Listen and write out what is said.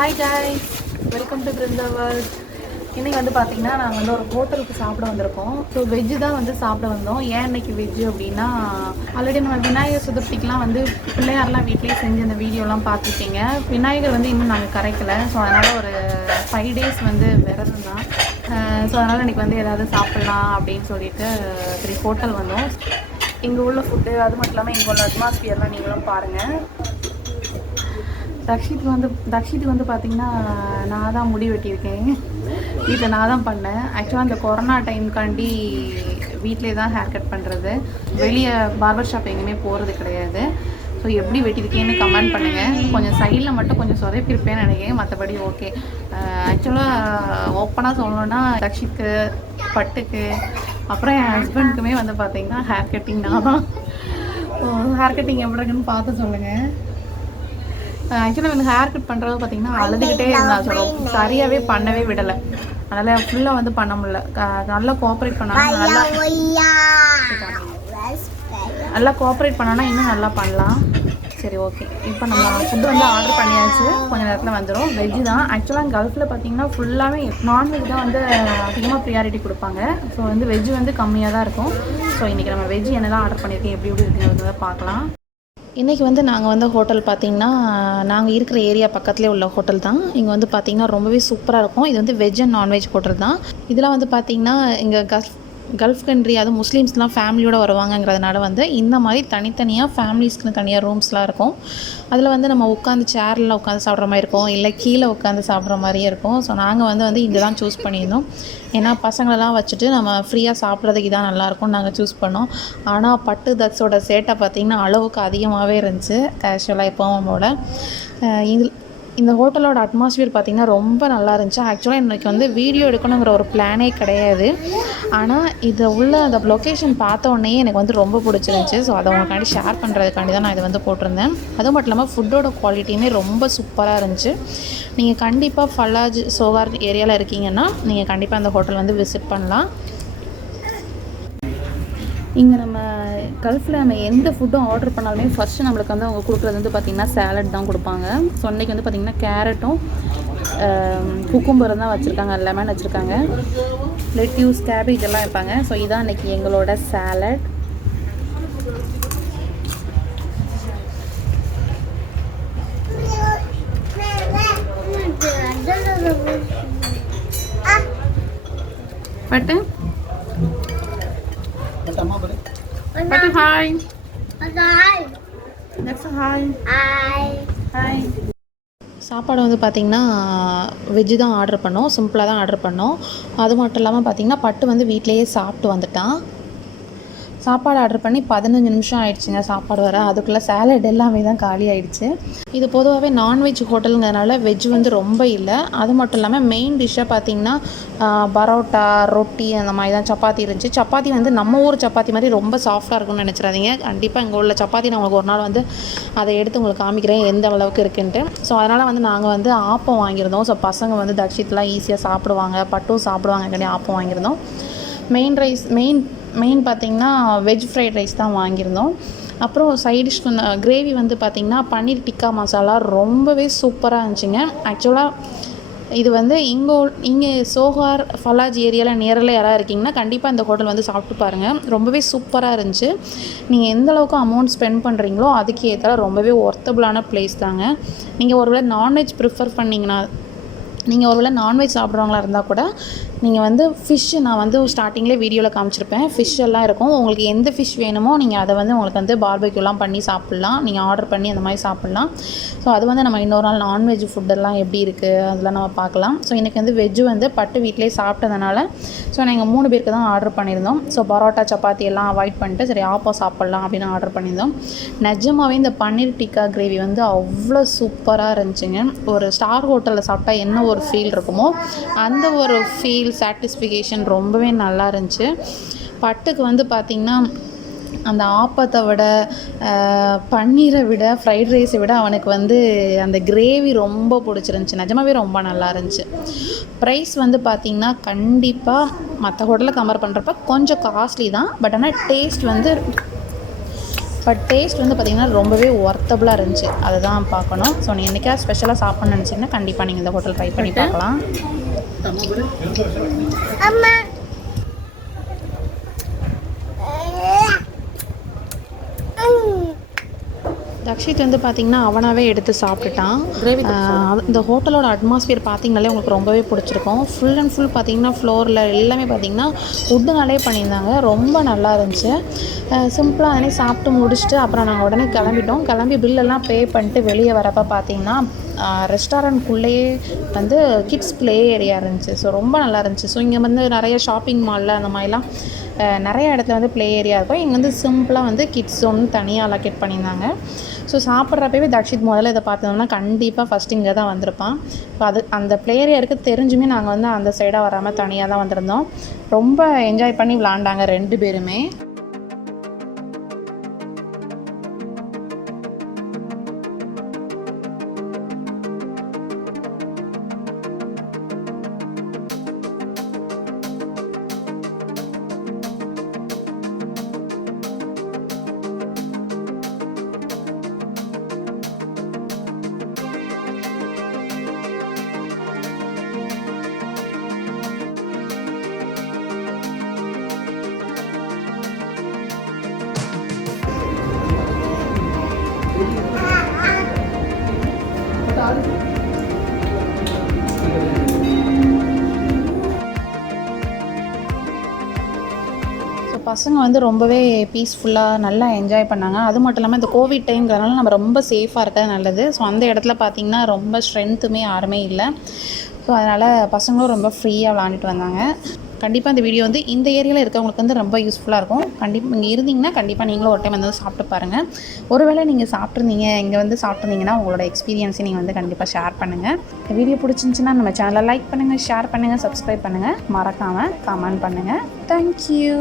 Hi guys, welcome to Biruntha world. இன்றைக்கி வந்து பார்த்திங்கன்னா நாங்கள் வந்து ஒரு ஹோட்டலுக்கு சாப்பிட வந்திருக்கோம். ஸோ வெஜ்ஜு தான் வந்து சாப்பிட வந்தோம். ஏன் இன்றைக்கி வெஜ்ஜு அப்படின்னா, ஆல்ரெடி நம்ம விநாயகர் சதுர்த்திக்கெலாம் வந்து பிள்ளையாரெலாம் வீட்லேயே செஞ்சு அந்த வீடியோலாம் பார்த்துருக்கீங்க. விநாயகர் வந்து இன்னும் நாங்கள் கரைக்கலை. ஸோ அதனால் ஒரு 5 days வந்து விரதம் தான். ஸோ அதனால் இன்றைக்கி வந்து ஏதாவது சாப்பிட்லாம் அப்படின்னு சொல்லிட்டு சரி ஹோட்டல் வந்தோம். இங்கே உள்ள ஃபுட்டு அது மட்டும் இல்லாமல் இங்கே உள்ள அட்மாஸ்பியர்லாம் நீங்களும் பாருங்கள். தக்ஷித்துக்கு வந்து பார்த்திங்கன்னா நான் தான் முடி வெட்டியிருக்கேன். வீட்டில் நான் தான் பண்ணேன். ஆக்சுவலாக அந்த கொரோனா டைம்காண்டி வீட்டிலே தான் ஹேர் கட் பண்ணுறது. வெளியே பார்பர் ஷாப் எங்கேயுமே போகிறது கிடையாது. ஸோ எப்படி வெட்டியிருக்கேன்னு கமெண்ட் பண்ணுங்கள். கொஞ்சம் சைடில் மட்டும் கொஞ்சம் சொதப்பிருப்பேன்னு நினைக்கிறேன், மற்றபடி ஓகே. ஆக்சுவலாக ஓப்பனாக சொல்லணுன்னா தக்ஷித்துக்கு, பட்டுக்கு, அப்புறம் என் ஹஸ்பண்டுக்குமே வந்து பார்த்திங்கன்னா ஹேர் கட்டிங் நான் தான். ஹேர் கட்டிங் எப்படி இருக்குன்னு பார்த்து சொல்லுங்கள். ஆக்சுவலாக எனக்கு ஹேர் கட் பண்ணுறது பார்த்திங்கன்னா அழுதுகிட்டே இருந்தால் சொல்லுவோம், சரியாகவே பண்ணவே விடலை. அதனால் ஃபுல்லாக வந்து பண்ண முடியல. நல்லா கோஆப்ரேட் பண்ணாலும் நல்லா கோஆப்ரேட் பண்ணோன்னா இன்னும் நல்லா பண்ணலாம். சரி ஓகே, இப்போ நம்ம ஃபுட்டு வந்து ஆர்டர் பண்ணியாச்சு, கொஞ்சம் நேரத்தில் வந்துடும். வெஜ்ஜு தான். ஆக்சுவலாக கல்ஃபில் பார்த்திங்கன்னா ஃபுல்லாகவே நான்வெஜ் தான் வந்து அதிகமாக ப்ரியாரிட்டி கொடுப்பாங்க. ஸோ வந்து வெஜ்ஜு வந்து கம்மியாக தான் இருக்கும். ஸோ இன்றைக்கி நம்ம வெஜ்ஜு என்னெல்லாம் ஆர்டர் பண்ணியிருக்கேன், எப்படி இருக்குங்கிறத பார்க்கலாம். இன்றைக்கி வந்து நாங்கள் வந்து ஹோட்டல் பார்த்திங்கன்னா நாங்கள் இருக்கிற ஏரியா பக்கத்துலேயே உள்ள ஹோட்டல் தான். இங்கே வந்து பார்த்திங்கன்னா ரொம்பவே சூப்பராக இருக்கும். இது வந்து வெஜ் அண்ட் நான்வெஜ் ஹோட்டல் தான். இதெல்லாம் வந்து பார்த்திங்கன்னா இங்கே கல்ஃப் கண்ட்ரி, அதுவும் முஸ்லீம்ஸ்லாம் ஃபேமிலியோடு வருவாங்கங்கிறதுனால வந்து இந்த மாதிரி தனித்தனியாக ஃபேமிலிஸ்க்குன்னு தனியாக ரூம்ஸ்லாம் இருக்கும். அதில் வந்து நம்ம உட்காந்து சேர்லாம் உட்காந்து சாப்பிட்ற மாதிரி இருக்கும், இல்லை கீழே உட்காந்து சாப்பிட்ற மாதிரியே இருக்கும். ஸோ நாங்கள் வந்து இங்கே தான் சூஸ் பண்ணியிருந்தோம். ஏன்னா பசங்களெல்லாம் வச்சுட்டு நம்ம ஃப்ரீயாக சாப்பிட்றதுக்கு இதான் நல்லாயிருக்கும்னு நாங்கள் சூஸ் பண்ணோம். ஆனால் பட்டு தட்ஸோட சேட்டை பார்த்திங்கன்னா அளவுக்கு அதிகமாகவே இருந்துச்சு கேஷுவலாக எப்போவோட. இந்த ஹோட்டலோட அட்மாஸ்பியர் பார்த்திங்கன்னா ரொம்ப நல்லா இருந்துச்சு. ஆக்சுவலாக எனக்கு வந்து வீடியோ எடுக்கணுங்கிற ஒரு பிளானே கிடையாது. ஆனால் இதை உள்ள அந்த லொக்கேஷன் பார்த்த உடனே எனக்கு வந்து ரொம்ப பிடிச்சிருந்துச்சி. ஸோ அதை உங்களுக்காண்டி ஷேர் பண்ணுறதுக்காண்டி தான் நான் இதை வந்து போட்டிருந்தேன். அதுவும் மட்டும் இல்லாமல் ஃபுட்டோட குவாலிட்டியுமே ரொம்ப சூப்பராக இருந்துச்சு. நீங்கள் கண்டிப்பாக ஃபலாஜ் சோஹார் ஏரியாவில் இருக்கீங்கன்னா நீங்கள் கண்டிப்பாக அந்த ஹோட்டல் வந்து விசிட் பண்ணலாம். இங்கே நம்ம கல்ஃபில் நம்ம எந்த ஃபுட்டும் ஆர்டர் பண்ணாலுமே ஃபஸ்ட்டு நம்மளுக்கு வந்து அவங்க கொடுக்குறது வந்து பார்த்திங்கன்னா சேலட் தான் கொடுப்பாங்க. ஸோ அன்றைக்கி வந்து பார்த்திங்கன்னா கேரட்டும் குக்கும்பரும் தான் வச்சுருக்காங்க, லெமன் வச்சுருக்காங்க, லெட்யூஸ், கேபேஜ் எல்லாம் வைப்பாங்க. ஸோ இதான் அன்றைக்கி எங்களோட சேலட். பட்டு Patu hi. That's a hi. Hi. சாப்பாடு வந்து பார்த்திங்கன்னா வெஜ்ஜு தான் ஆர்டர் பண்ணோம், சிம்பிளாக தான் ஆர்டர் பண்ணோம். அது மட்டும் இல்லாமல் பார்த்திங்கன்னா பட்டு வந்து வீட்டிலையே சாப்பிட்டு வந்துட்டான். சாப்பாடு ஆர்டர் பண்ணி 15 நிமிஷம் ஆகிடுச்சிங்க சாப்பாடு வர. அதுக்குள்ளே சேலட் எல்லாமே தான் காலி ஆகிடுச்சு. இது பொதுவாகவே நான்வெஜ் ஹோட்டலுங்கிறதுனால வெஜ் வந்து ரொம்ப இல்லை. அது மட்டும் இல்லாமல் மெயின் டிஷ்ஷாக பார்த்திங்கன்னா பரோட்டா, ரொட்டி, அந்த மாதிரி தான் சப்பாத்தி இருந்துச்சு. சப்பாத்தி வந்து நம்ம ஊர் சப்பாத்தி மாதிரி ரொம்ப சாஃப்டாக இருக்கும்னு நினச்சிடாதீங்க. கண்டிப்பாக இங்கே உள்ள சப்பாத்தி நான் உங்களுக்கு ஒரு நாள் வந்து அதை எடுத்து உங்களுக்கு காமிக்கிறேன் எந்த அளவுக்கு இருக்குன்ட்டு. ஸோ அதனால் வந்து நாங்கள் வந்து ஆப்பம் வாங்கியிருந்தோம். ஸோ பசங்க வந்து தக்ஷித்லாம் ஈஸியாக சாப்பிடுவாங்க, பட்டும் சாப்பிடுவாங்க, கிடையாது ஆப்பம் வாங்கியிருந்தோம். மெயின் பார்த்திங்கன்னா வெஜ் ஃப்ரைட் ரைஸ் தான் வாங்கியிருந்தோம். அப்புறம் சைடிஷ் கிரேவி வந்து பார்த்திங்கன்னா பன்னீர் டிக்கா மசாலா ரொம்பவே சூப்பராக இருந்துச்சுங்க. ஆக்சுவலாக இது வந்து இங்கே சோஹார் ஃபலாஜ் ஏரியாவில் நேரில் யாராவது இருக்கீங்கன்னா கண்டிப்பாக இந்த ஹோட்டல் வந்து சாப்பிட்டு பாருங்கள். ரொம்பவே சூப்பராக இருந்துச்சு. நீங்கள் எந்த அளவுக்கு அமௌண்ட் ஸ்பெண்ட் பண்ணுறீங்களோ அதுக்கு ஏற்ற ரொம்பவே ஒர்த்தபுளான பிளேஸ் தாங்க. நீங்கள் ஒருவேளை நான்வெஜ் ப்ரிஃபர் பண்ணிங்கன்னா, நீங்கள் ஒருவேளை நான்வெஜ் சாப்பிட்றவங்களா இருந்தால் கூட நீங்கள் வந்து ஃபிஷ்ஷு நான் வந்து ஸ்டார்டிங்லேயே வீடியோவில் காமிச்சிருப்பேன். ஃபிஷ் எல்லாம் இருக்கும். உங்களுக்கு எந்த ஃபிஷ் வேணுமோ நீங்கள் அதை வந்து உங்களுக்கு வந்து பார்பெக்யூலாம் பண்ணி சாப்பிட்லாம். நீங்கள் ஆர்டர் பண்ணி அந்த மாதிரி சாப்பிட்லாம். ஸோ அது வந்து நம்ம இன்னொரு நாள் நான்வெஜ் ஃபுட்டெல்லாம் எப்படி இருக்குது அதெல்லாம் நம்ம பார்க்கலாம். ஸோ எனக்கு வந்து வெஜ்ஜு வந்து பட்டு வீட்டிலே சாப்பிட்டதுனால ஸோ நாங்கள் 3 பேருக்கு தான் ஆர்டர் பண்ணியிருந்தோம். ஸோ பரோட்டா, சப்பாத்தி எல்லாம் அவாய்ட் பண்ணிட்டு சரி ஆப்போ சாப்பிட்லாம் அப்படின்னு ஆர்டர் பண்ணியிருந்தோம். நிஜமாகவே இந்த பன்னீர் டிக்கா கிரேவி வந்து அவ்வளோ சூப்பராக இருந்துச்சுங்க. ஒரு ஸ்டார் ஹோட்டலில் சாப்பிட்டா என்ன ஒரு ஃபீல் இருக்குமோ அந்த ஒரு ஃபீல், சாட்டிஸ்ஃபிகேஷன் ரொம்பவே நல்லா இருந்துச்சு. பட்டுக்கு வந்து பார்த்திங்கன்னா அந்த ஆப்பத்தை விட, பன்னீரை விட, ஃப்ரைட் ரைஸை விட அவனுக்கு வந்து அந்த கிரேவி ரொம்ப பிடிச்சிருந்துச்சி. நிஜமாவே ரொம்ப நல்லா இருந்துச்சு. ப்ரைஸ் வந்து பார்த்திங்கன்னா கண்டிப்பாக மற்ற ஹோட்டலில் கம்பேர் பண்ணுறப்ப கொஞ்சம் காஸ்ட்லி தான். பட் ஆனால் பட் டேஸ்ட் வந்து பார்த்திங்கன்னா ரொம்பவே ஒர்த்தபுளாக இருந்துச்சு. அதுதான் பார்க்கணும். ஸோ நீங்கள் என்றைக்கா ஸ்பெஷலாக சாப்பிட்ணுன்னு நினச்சிங்கன்னா கண்டிப்பாக நீங்கள் இந்த ஹோட்டல் ட்ரை பண்ணி பார்க்கலாம். தக்ஷித் வந்து பார்த்திங்கன்னா அவனாகவே எடுத்து சாப்பிட்டுட்டான். இந்த ஹோட்டலோட அட்மாஸ்பியர் பார்த்திங்கனாலே உங்களுக்கு ரொம்பவே பிடிச்சிருக்கும். ஃபுல் அண்ட் ஃபுல் பார்த்திங்கன்னா ஃப்ளோரில் எல்லாமே பார்த்திங்கன்னா வுட்டுனாலே பண்ணியிருந்தாங்க. ரொம்ப நல்லா இருந்துச்சு. சிம்பிளாக அதனே சாப்பிட்டு முடிச்சுட்டு அப்புறம் நாங்கள் உடனே கிளம்பி பில்லெல்லாம் பே பண்ணிட்டு வெளியே வரப்போ பார்த்திங்கன்னா ரெஸ்டாரண்ட்குள்ளேயே வந்து கிட்ஸ் ப்ளே ஏரியா இருந்துச்சு. ஸோ ரொம்ப நல்லா இருந்துச்சு. ஸோ இங்கே வந்து நிறைய ஷாப்பிங் மாலில் அந்த மாதிரிலாம் நிறைய இடத்துல வந்து ப்ளே ஏரியா இருக்கும். இங்கே வந்து சிம்பிளாக வந்து கிட்ஸ் ஜோன் தனியாக அலோகேட் பண்ணியிருந்தாங்க. ஸோ சாப்பிட்றப்பவே தக்ஷித் முதல்ல இதை பார்த்தோம்னா கண்டிப்பாக ஃபஸ்ட் இங்கே தான் வந்திருப்பான். இப்போ அந்த ப்ளே ஏரியா இருக்குது தெரிஞ்சுமே நாங்கள் வந்து அந்த சைடாக வராமல் தனியாக தான் வந்திருந்தோம். ரொம்ப என்ஜாய் பண்ணி விளாண்டாங்க 2 பேருமே. பசங்க வந்து ரொம்பவே பீஸ்ஃபுல்லாக நல்லா என்ஜாய் பண்ணாங்க. அது மட்டும் இல்லாமல் இந்த கோவிட் டைம்ங்கிறதுனால நம்ம ரொம்ப சேஃபாக இருக்கிறது நல்லது. ஸோ அந்த இடத்துல பார்த்திங்கன்னா ரொம்ப ஸ்ட்ரென்த்துமே யாருமே இல்லை. ஸோ அதனால் பசங்களும் ரொம்ப ஃப்ரீயாக விளாண்டுட்டு வந்தாங்க. கண்டிப்பாக இந்த வீடியோ வந்து இந்த ஏரியாவில் இருக்கவங்களுக்கு வந்து ரொம்ப யூஸ்ஃபுல்லாக இருக்கும். கண்டிப்பாக இங்கே இருந்தீங்கன்னா கண்டிப்பாக நீங்களும் ஒரு டைம் வந்து சாப்பிட்டு பாருங்கள். ஒருவேளை நீங்கள் சாப்பிட்ருந்தீங்க இங்கே வந்து சாப்பிட்ருந்தீங்கன்னா உங்களோட எக்ஸ்பீரியன்ஸை நீங்கள் வந்து கண்டிப்பாக ஷேர் பண்ணுங்கள். இந்த வீடியோ பிடிச்சிருந்துச்சின்னா நம்ம சேனலை லைக் பண்ணுங்கள், ஷேர் பண்ணுங்கள், சப்ஸ்கிரைப் பண்ணுங்கள், மறக்காமல் கமெண்ட் பண்ணுங்கள். தேங்க்யூ.